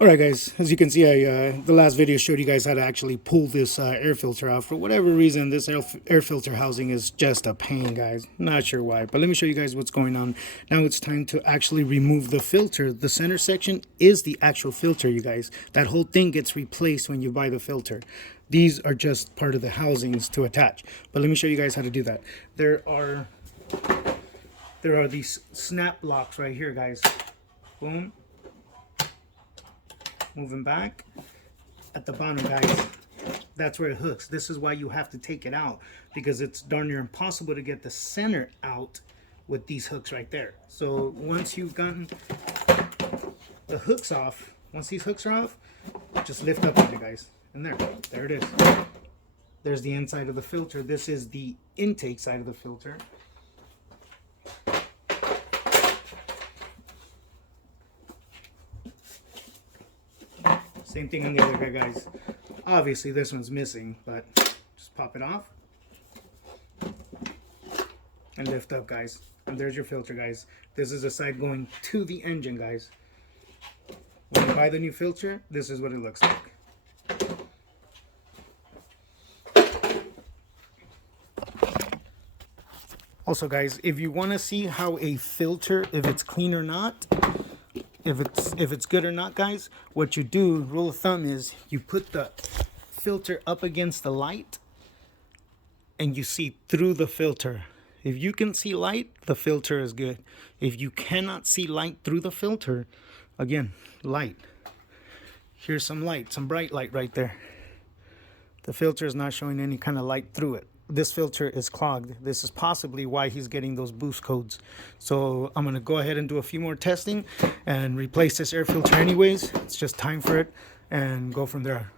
Alright guys, as you can see, the last video showed you guys how to actually pull this air filter out. For whatever reason, this air filter housing is just a pain, guys. Not sure why, but let me show you guys what's going on. Now it's time to actually remove the filter. The center section is the actual filter, you guys. That whole thing gets replaced when you buy the filter. These are just part of the housings to attach. But let me show you guys how to do that. There are these snap blocks right here, guys. Boom. Moving back at the bottom, guys, that's where it hooks. This is why you have to take it out, because it's darn near impossible to get the center out with these hooks right there. So once you've gotten the hooks off, once these hooks are off, just lift up on it, guys, and there it is. There's the inside of the filter. This is the intake side of the filter. Same thing on the other guy, guys. Obviously this one's missing, but just pop it off and lift up, guys. And there's your filter, guys. This is the side going to the engine, guys. When you buy the new filter, this is what it looks like. Also, guys, if you want to see how a filter, if it's clean or not, if it's good or not, guys, what you do, rule of thumb, is you put the filter up against the light and you see through the filter. If you can see light, the filter is good. If you cannot see light through the filter, again, light. Here's some light, some bright light right there. The filter is not showing any kind of light through it. This filter is clogged. This is possibly why he's getting those boost codes. So I'm going to go ahead and do a few more testing and replace this air filter anyways. It's just time for it and go from there.